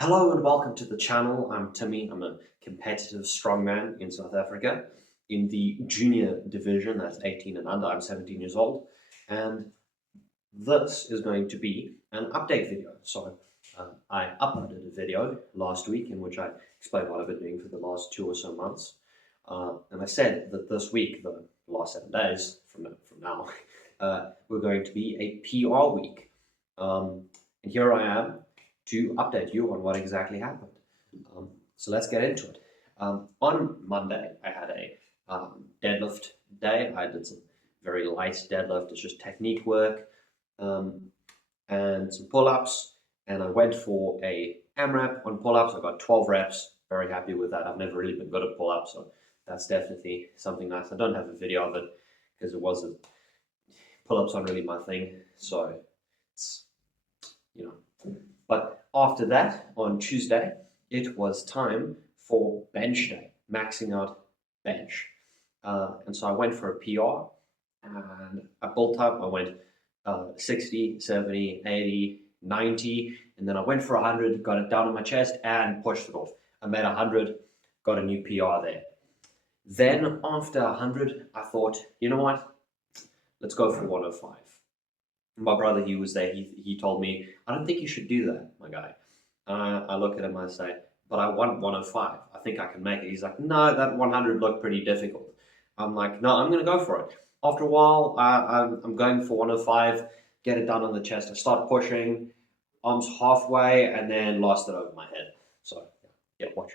Hello and welcome to the channel. I'm Timmy. I'm a competitive strongman in South Africa in the junior division, that's 18 and under. I'm 17 years old, and this is going to be an update video. I uploaded a video last week in which I explained what I've been doing for the last 2 or so months. And I said that this week, the last 7 days from now, we're going to be a PR week. And here I am to update you on what exactly happened. So let's get into it. On Monday, I had a deadlift day. I did some very light deadlift. It's just technique work and some pull-ups. And I went for a AMRAP on pull-ups. I got 12 reps. Very happy with that. I've never really been good at pull-ups, so that's definitely something nice. I don't have a video of it because pull-ups aren't really my thing. So it's, But after that, on Tuesday, it was time for bench day, maxing out bench. And so I went for a PR and I built up. I went 60, 70, 80, 90, and then I went for 100, got it down on my chest and pushed it off. I made 100, got a new PR there. Then after 100, I thought, you know what? Let's go for 105. My brother, he was there. He told me, I don't think you should do that, my guy. I look at him and I say, but I want 105. I think I can make it. He's like, no, that 100 looked pretty difficult. I'm like, no, I'm going to go for it. After a while, I'm going for 105, get it done on the chest. I start pushing, arms halfway, and then lost it over my head. So, yeah, watch.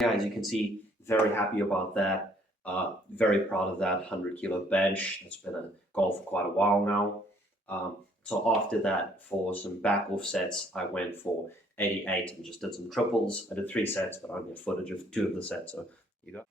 Yeah, as you can see, very happy about that. Very proud of that 100 kilo bench. It's been a goal for quite a while now. So after that, for some back off sets, I went for 88 and just did some triples. I did 3 sets, but I only have footage of 2 of the sets. So you go.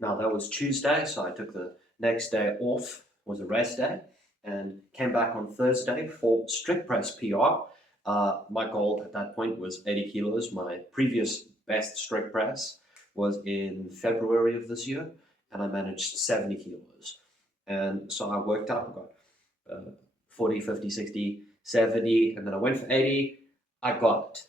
Now that was Tuesday, so I took the next day off, was a rest day, and came back on Thursday for strict press PR. My goal at that point was 80 kilos. My previous best strict press was in February of this year, and I managed 70 kilos. And so I worked up, I got 40, 50, 60, 70, and then I went for 80. I got it.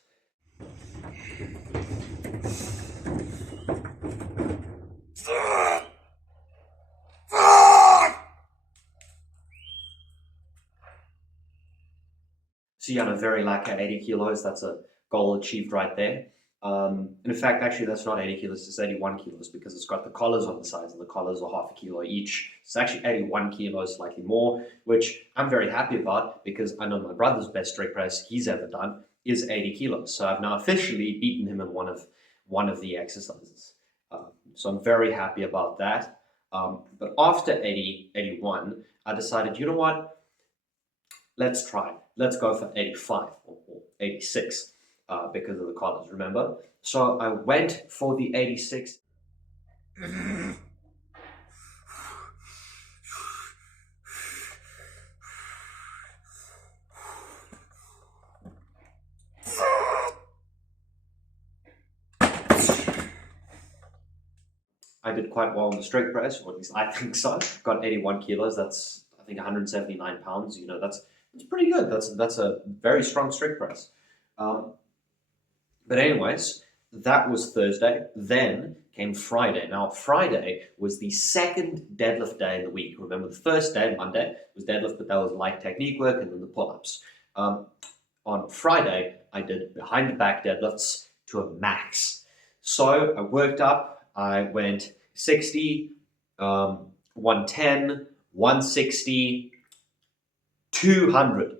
So yeah, I'm very lucky at 80 kilos. That's a goal achieved right there. In fact, actually, that's not 80 kilos, it's 81 kilos because it's got the collars on the sides, and the collars are half a kilo each. It's actually 81 kilos, slightly more, which I'm very happy about because I know my brother's best strict press he's ever done is 80 kilos. So I've now officially beaten him in one of the exercises. So I'm very happy about that. But after 80, 81, I decided, you know what? Let's try. Let's go for 85 or 86 because of the collars, remember? So I went for the 86. I did quite well in the strict press, or at least I think so. Got 81 kilos. That's, I think, 179 pounds. That's pretty good. That's a very strong strict press. But anyways, that was Thursday. Then came Friday. Now, Friday was the second deadlift day of the week. Remember, the first day, Monday, was deadlift, but that was light technique work and then the pull-ups. On Friday, I did behind the back deadlifts to a max. So I worked up, I went 60, 110, 160, 200.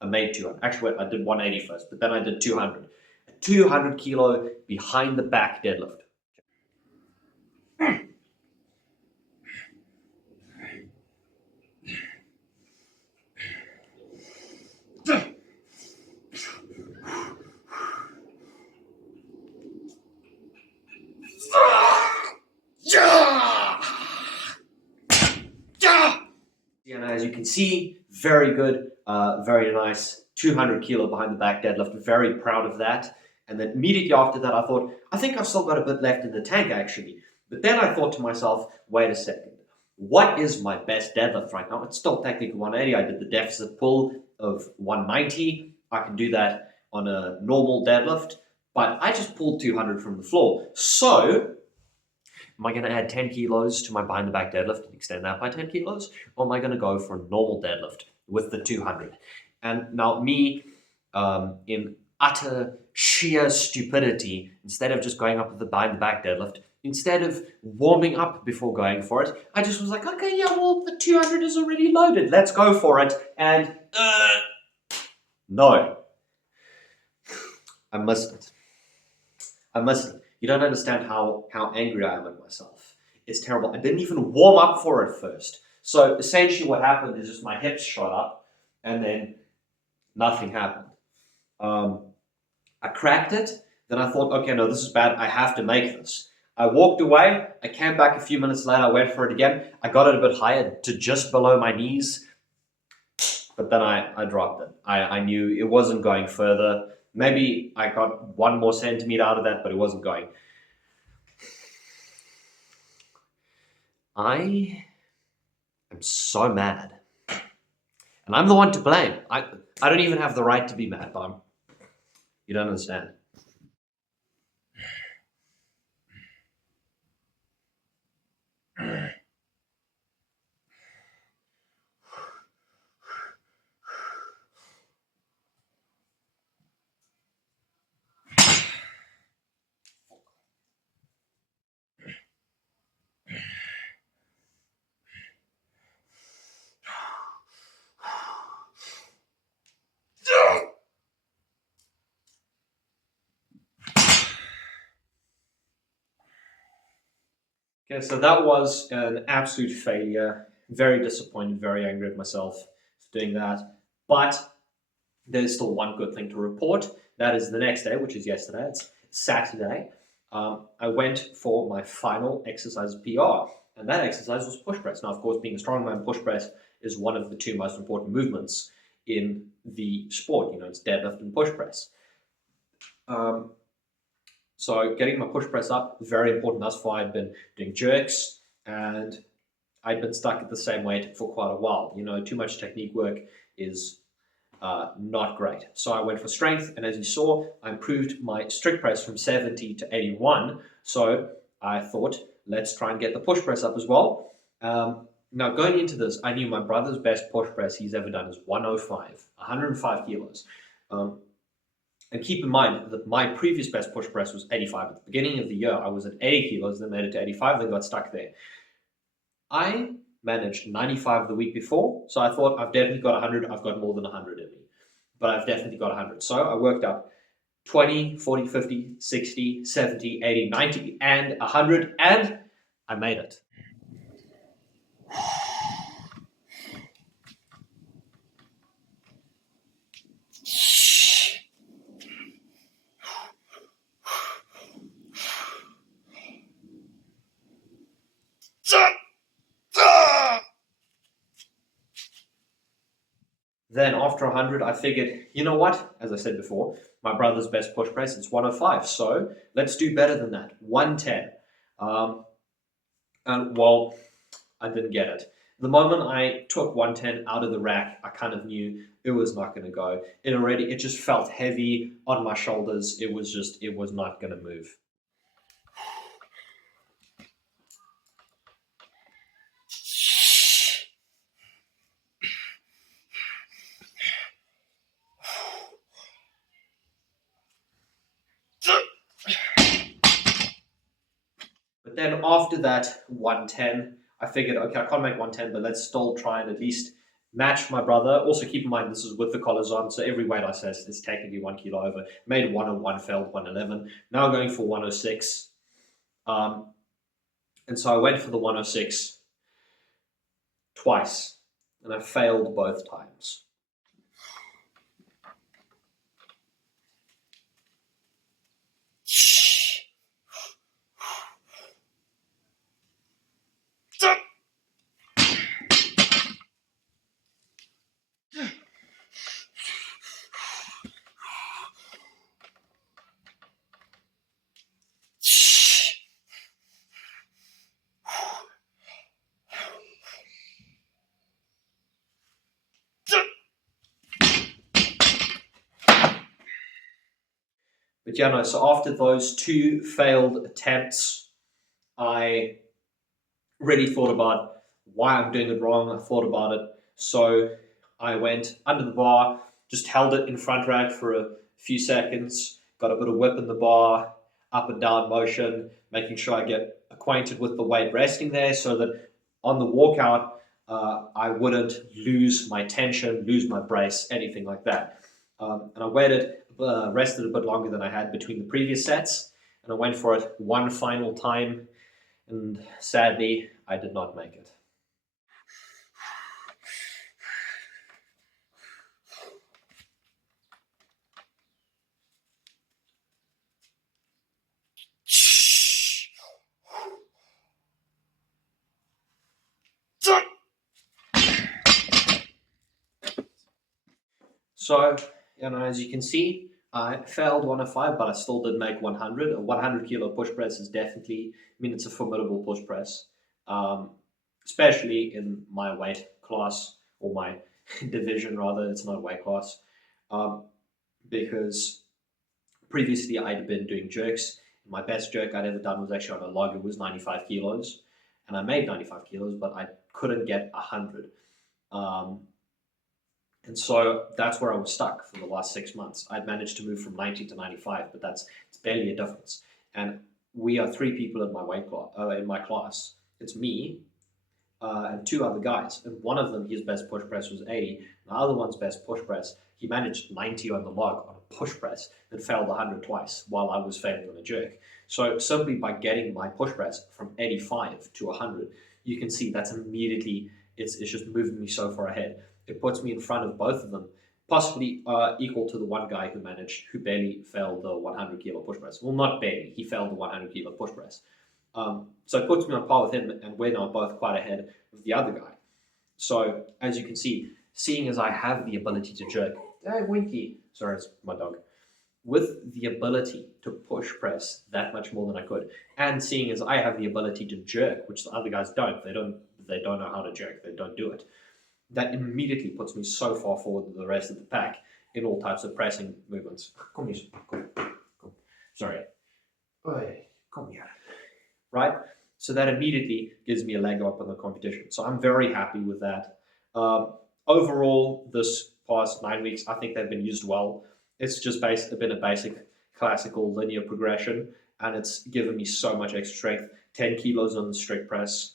I made 200. Actually, I did 180 first, but then I did 200. A 200 kilo behind the back deadlift. And as you can see, very good, very nice, 200 kilo behind the back deadlift, very proud of that. And then immediately after that, I thought, I think I've still got a bit left in the tank actually. But then I thought to myself, wait a second, what is my best deadlift right now? It's still technically 180. I did the deficit pull of 190. I can do that on a normal deadlift, but I just pulled 200 from the floor. So am I going to add 10 kilos to my behind the back deadlift and extend that by 10 kilos? Or am I going to go for a normal deadlift with the 200? And now me, in utter sheer stupidity, instead of just going up with the behind the back deadlift, instead of warming up before going for it, I just was like, okay, yeah, well, the 200 is already loaded. Let's go for it. And no. I missed it. I missed it. You don't understand how angry I am at myself. It's terrible. I didn't even warm up for it first. So essentially what happened is just my hips shot up and then nothing happened. I cracked it. Then I thought, okay, no, this is bad. I have to make this. I walked away. I came back a few minutes later. I went for it again. I got it a bit higher to just below my knees. But then I dropped it. I knew it wasn't going further. Maybe I got 1 more centimeter out of that, but it wasn't going. I am so mad. And I'm the one to blame. I don't even have the right to be mad, but you don't understand. Okay, so that was an absolute failure. Very disappointed, very angry at myself for doing that. But there's still one good thing to report. That is the next day, which is yesterday. It's Saturday. I went for my final exercise PR, and that exercise was push press. Now, of course, being a strongman, push press is one of the 2 most important movements in the sport. You know, it's deadlift and push press. So getting my push press up, very important. Thus far, I'd been doing jerks, and I'd been stuck at the same weight for quite a while. You know, too much technique work is not great. So I went for strength, and as you saw, I improved my strict press from 70 to 81. So I thought, let's try and get the push press up as well. Now, going into this, I knew my brother's best push press he's ever done is 105, 105 kilos. And keep in mind that my previous best push press was 85. At the beginning of the year, I was at 80 kilos, then made it to 85, then got stuck there. I managed 95 the week before, so I thought I've definitely got 100, I've got more than 100 in me. But I've definitely got 100. So I worked up 20, 40, 50, 60, 70, 80, 90, and 100, and I made it. Then after 100, I figured, you know what? As I said before, my brother's best push press is 105. So let's do better than that, 110. And well, I didn't get it. The moment I took 110 out of the rack, I kind of knew it was not going to go. It just felt heavy on my shoulders. It was not going to move. But then after that 110, I figured, okay, I can't make 110, but let's still try and at least match my brother. Also, keep in mind, this is with the collars on, so every weight I say is technically 1 kilo over. Made 101, failed 111. Now going for 106. And so I went for the 106 twice, and I failed both times. But yeah, no, so after those two failed attempts, I really thought about why I'm doing it wrong. I thought about it. So I went under the bar, just held it in front rack for a few seconds, got a bit of whip in the bar, up and down motion, making sure I get acquainted with the weight resting there so that on the walkout, I wouldn't lose my tension, lose my brace, anything like that. And I waited, rested a bit longer than I had between the previous sets, and I went for it one final time, and sadly, I did not make it. So, as you can see, I failed 105, but I still did make 100. A 100 kilo push press is definitely, it's a formidable push press, especially in my weight class, or my division rather. It's not a weight class, because previously I'd been doing jerks. My best jerk I'd ever done was actually on a log. It was 95 kilos, and I made 95 kilos, but I couldn't get 100. And so that's where I was stuck for the last 6 months. I'd managed to move from 90 to 95, but it's barely a difference. And we are three people in my weight class. In my class, it's me and two other guys. And one of them, his best push press was 80. The other one's best push press, he managed 90 on the log on a push press and failed 100 twice while I was failing on a jerk. So simply by getting my push press from 85 to 100, you can see that's immediately, it's just moving me so far ahead. It puts me in front of both of them, possibly equal to the one guy who barely failed the 100 kilo push press. Well, not barely, he failed the 100 kilo push press. So it puts me on par with him, and we're now both quite ahead of the other guy. So as you can see, seeing as I have the ability to jerk, hey Winky, sorry, it's my dog, with the ability to push press that much more than I could, and seeing as I have the ability to jerk, which the other guys don't, they don't know how to jerk, they don't do it. That immediately puts me so far forward than the rest of the pack in all types of pressing movements. Come here. Sorry. Come here. Right? So that immediately gives me a leg up on the competition. So I'm very happy with that. Overall, this past 9 weeks, I think they've been used well. It's just been a basic classical linear progression, and it's given me so much extra strength. 10 kilos on the strict press,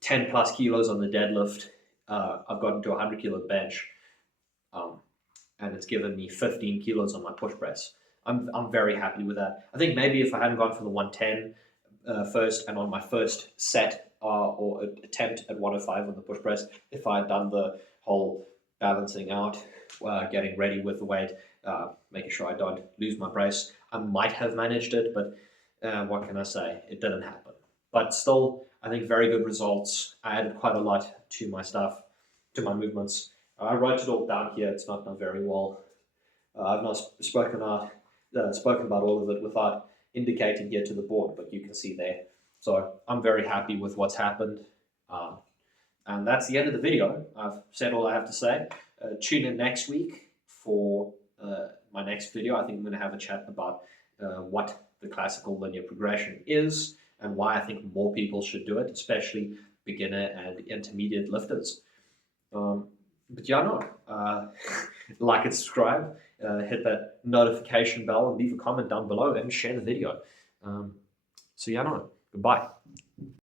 10 plus kilos on the deadlift. I've gotten to 100 kilo bench, and it's given me 15 kilos on my push press. I'm very happy with that. I think maybe if I hadn't gone for the 110 first, and on my first set or attempt at 105 on the push press, if I had done the whole balancing out, getting ready with the weight, making sure I don't lose my brace, I might have managed it, but what can I say? It didn't happen. But still, I think very good results. I added quite a lot to my stuff, to my movements. I wrote it all down here. It's not done very well. I've not spoken about all of it without indicating here to the board, but you can see there. So I'm very happy with what's happened. And that's the end of the video. I've said all I have to say. Tune in next week for my next video. I think I'm going to have a chat about what the classical linear progression is and why I think more people should do it, especially beginner and intermediate lifters. But yeah, no, like and subscribe, hit that notification bell, and leave a comment down below and share the video. So yeah, no, goodbye.